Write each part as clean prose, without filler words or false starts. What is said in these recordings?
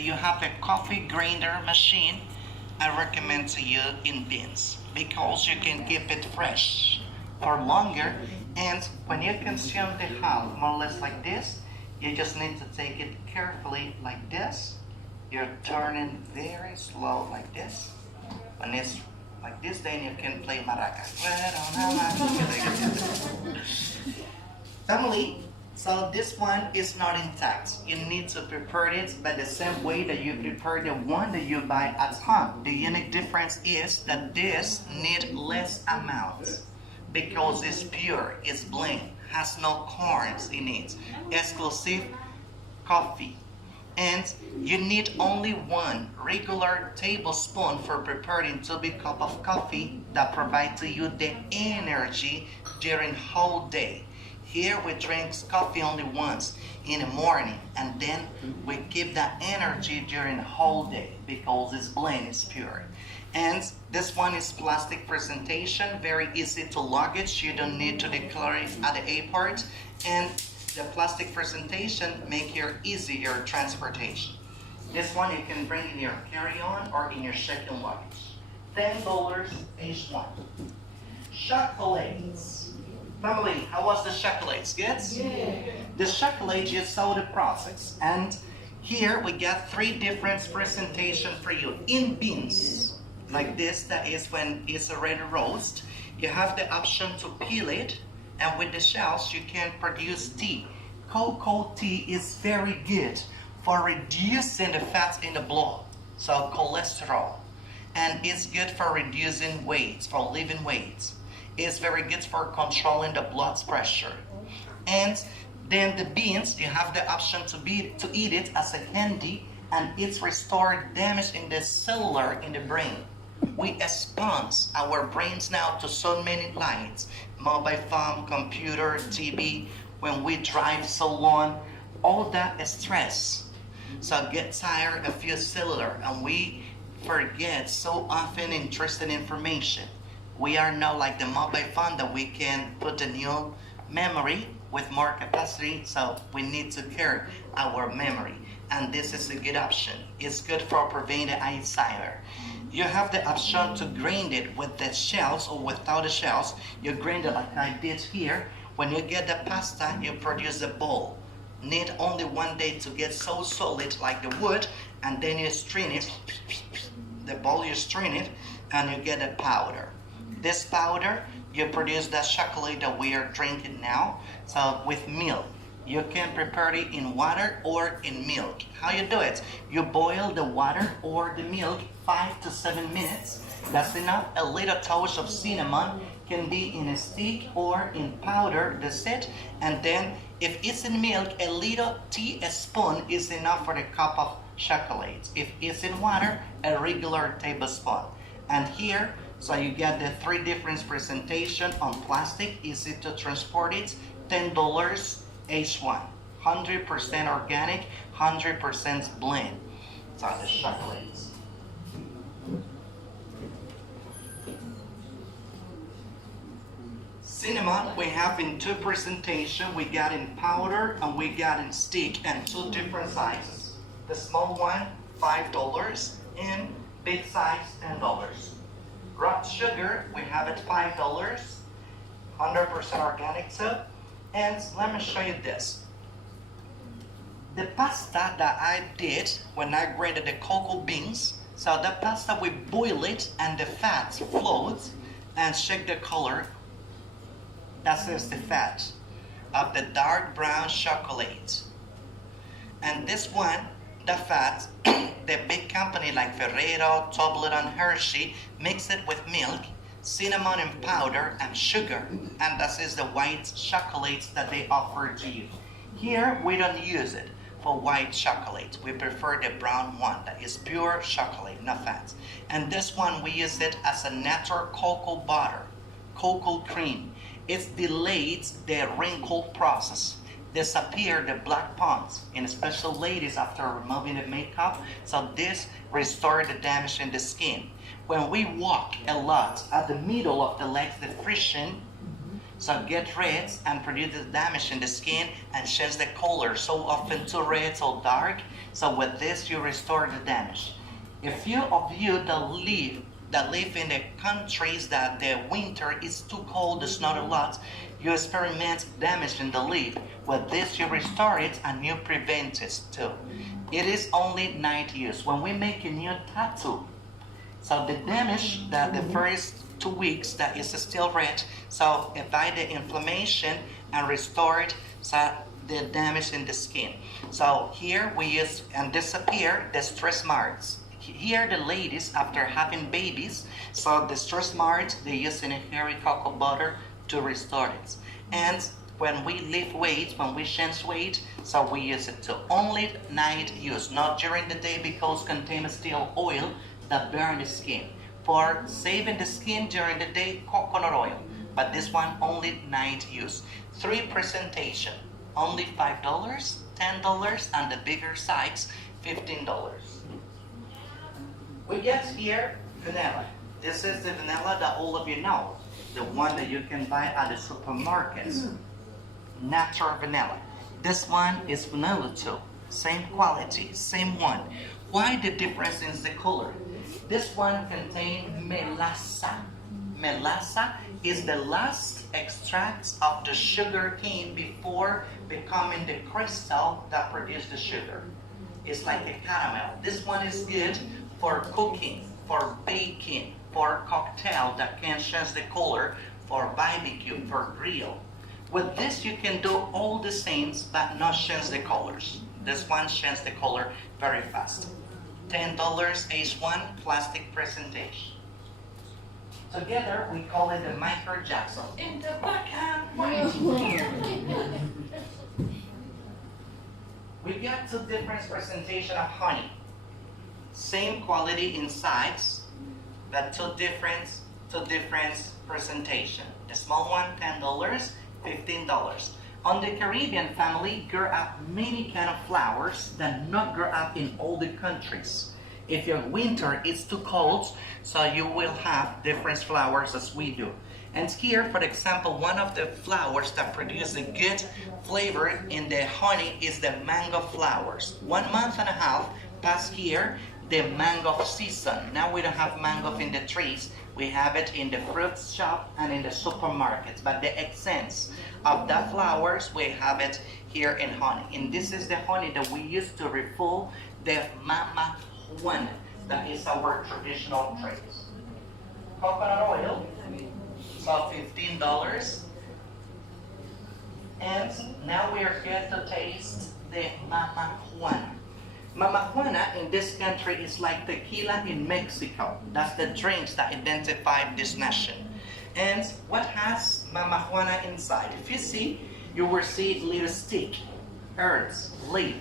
you have a coffee grinder machine, I recommend to you in beans because you can keep it fresh for longer. And when you consume the half, more or less like this, you just need to take it carefully like this. You're turning very slow like this. When it's like this, then you can play maracas. Family, so this one is not intact. You need to prepare it by the same way that you prepare the one that you buy at home. The unique difference is that this need less amount because it's pure, it's blend, has no corns in it, exclusive coffee. And you need only one regular tablespoon for preparing 2 big cup of coffee that provide to you the energy during whole day. Here we drink coffee only once in the morning, and then we keep that energy during the whole day because this blend is pure. And this one is plastic presentation, very easy to luggage. You don't need to declare it at the airport. And the plastic presentation make your easier transportation. This one you can bring in your carry-on or in your check-in luggage. $10 each one. Chocolates. Family, how was the chocolates? Good? Yeah. The chocolate you saw the process, and here we got 3 different presentations for you in beans. Like this, that is when it's already roast. You have the option to peel it, and with the shells you can produce tea. Cocoa tea is very good for reducing the fat in the blood, so cholesterol, and it's good for reducing weight, for losing weight. It's very good for controlling the blood pressure. And then the beans, you have the option to eat it as a candy, and it's restored damage in the cellular in the brain. We expand our brains now to so many lights, mobile phone, computer, TV, when we drive so long, all that is stress. So get tired of your cellular, and we forget so often interesting information. We are now like the mobile phone that we can put a new memory with more capacity, so we need to carry our memory. And this is a good option. It's good for preventing Alzheimer. You have the option to grind it with the shells or without the shells. You grind it like I did here. When you get the pasta, you produce a bowl. Need only 1 day to get so solid like the wood, and then you strain it. The bowl you strain it, and you get a powder. This powder, you produce that chocolate that we are drinking now. So with milk, you can prepare it in water or in milk. How you do it? You boil the water or the milk 5 to 7 minutes. That's enough. A little touch of cinnamon can be in a stick or in powder, that's it. And then if it's in milk, a little teaspoon is enough for the cup of chocolate. If it's in water, a regular tablespoon. And here, so you get the 3 different presentation on plastic, easy to transport it, $10 each one. 100% organic, 100% blend. So the chocolates. Cinnamon we have in 2 presentation. We got in powder and we got in stick, and 2 different sizes. The small one $5 and big size $10. Rock sugar we have at $5, 100% organic too. And let me show you this. The pasta that I did when I grated the cocoa beans, so the pasta we boil it and the fat floats, and check the color. That is the fat of the dark brown chocolate. And this one, the fat, the big company like Ferrero, Toblerone, Hershey, mix it with milk, cinnamon and powder, and sugar. And that is the white chocolate that they offer to you. Here, we don't use it for white chocolate. We prefer the brown one that is pure chocolate, no fat. And this one, we use it as a natural cocoa butter, cocoa cream. It delays the wrinkle process, disappear the black spots, and especially ladies after removing the makeup. So this restores the damage in the skin. When we walk a lot at the middle of the legs, the friction, So get red and produce the damage in the skin and change the color. So often too red or dark. So with this you restore the damage. A few of you that live in the countries that the winter is too cold, there's not a lot, you experiment damage in the leaf. With this you restore it and you prevent it too. It is only night use. When we make a new tattoo, so the damage that the first 2 weeks that is still red, so avoid the inflammation and restore it, so the damage in the skin. So here we use and disappear the stress marks. Here the ladies after having babies, so the stress marks they use in a hairy cocoa butter to restore it. And when we lift weight, when we change weight, so we use it to only night use, not during the day because contains still oil that burn the skin. For saving the skin during the day, coconut oil, but this one only night use. 3 presentation, only $5, $10, and the bigger size, $15. We get here vanilla. This is the vanilla that all of you know, the one that you can buy at the supermarkets. Natural vanilla. This one is vanilla too. Same quality, same one. Why the difference in the color? This one contains melassa. Melassa is the last extract of the sugar cane before becoming the crystal that produces the sugar. It's like a caramel. This one is good for cooking, for baking, for cocktail that can change the color, for barbecue, for grill. With this you can do all the same but not change the colors. This one changes the color very fast. $10 H1 plastic presentation. Together we call it the Michael Jackson. In the backhand way. We got 2 different presentations of honey. Same quality in size, but two different presentation. The small one, $10, $15. On the Caribbean family, grow up many kind of flowers that not grow up in all the countries. If your winter is too cold, so you will have different flowers as we do. And here, for example, one of the flowers that produce a good flavor in the honey is the mango flowers. 1.5 months past here, the mango season. Now we don't have mango in the trees. We have it in the fruit shop and in the supermarkets. But the essence of that flowers, we have it here in honey. And this is the honey that we use to refill the mama juana. That is our traditional drink. Coconut oil, so $15. And now we are going to taste the mama juana. Mama Juana in this country is like tequila in Mexico. That's the drinks that identify this nation. And what has Mama Juana inside? If you see, you will see little stick, herbs, leaf.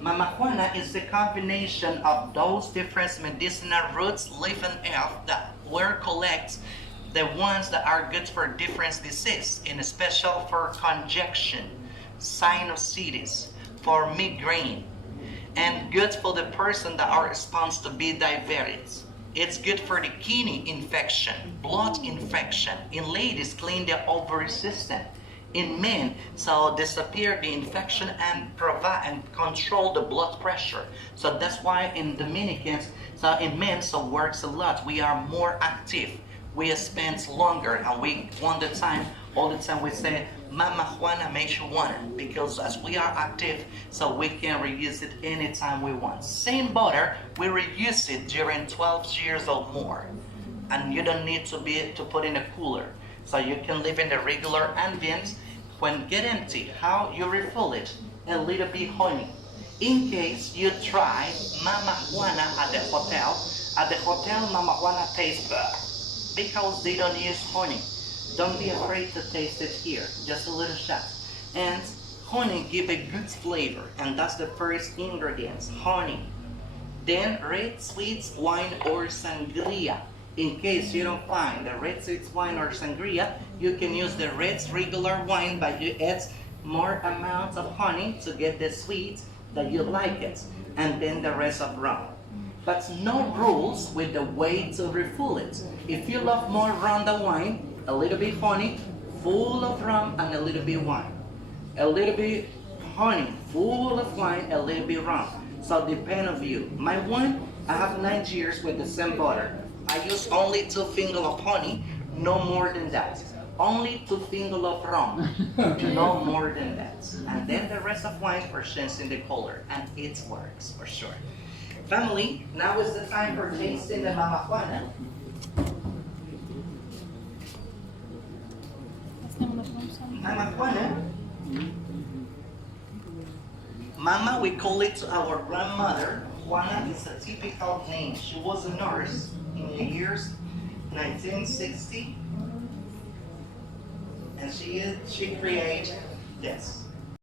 Mama Juana is the combination of those different medicinal roots, leaf and herb that were collected, the ones that are good for different diseases, in special for congestion, sinusitis, for migraine, and good for the person that are exposed to be diabetes. It's good for the kidney infection, blood infection. In ladies, clean the ovary system. In men, so disappear the infection and provide and control the blood pressure. So that's why in Dominicans, so in men, so works a lot. We are more active. We spend longer, and we all the time we say, Mama Juana makes you want it, because as we are active, so we can reuse it anytime we want. Same butter, we reuse it during 12 years or more. And you don't need to put in a cooler. So you can live in the regular ambient. When get empty, how you refill it? A little bit honey. In case you try Mama Juana at the hotel Mama Juana tastes bad because they don't use honey. Don't be afraid to taste it here, just a little shot. And honey give a good flavor, and that's the first ingredient, honey. Then red sweet wine or sangria. In case you don't find the red sweet wine or sangria, you can use the red regular wine, but you add more amount of honey to get the sweet that you like it, and then the rest of rum. But no rules with the way to refill it. If you love more rum than wine, a little bit honey, full of rum and a little bit wine. A little bit honey, full of wine, a little bit rum. So depend on you. My one, I have 9 years with the same butter. I use only 2 fingers of honey, no more than that. Only 2 fingers of rum, no more than that. And then the rest of wine for changing the color, and it works for sure. Family, now is the time for tasting the Mama Juana. Mama Juana. Mama, we call it our grandmother. Juana is a typical name. She was a nurse in the years 1960, and she created this.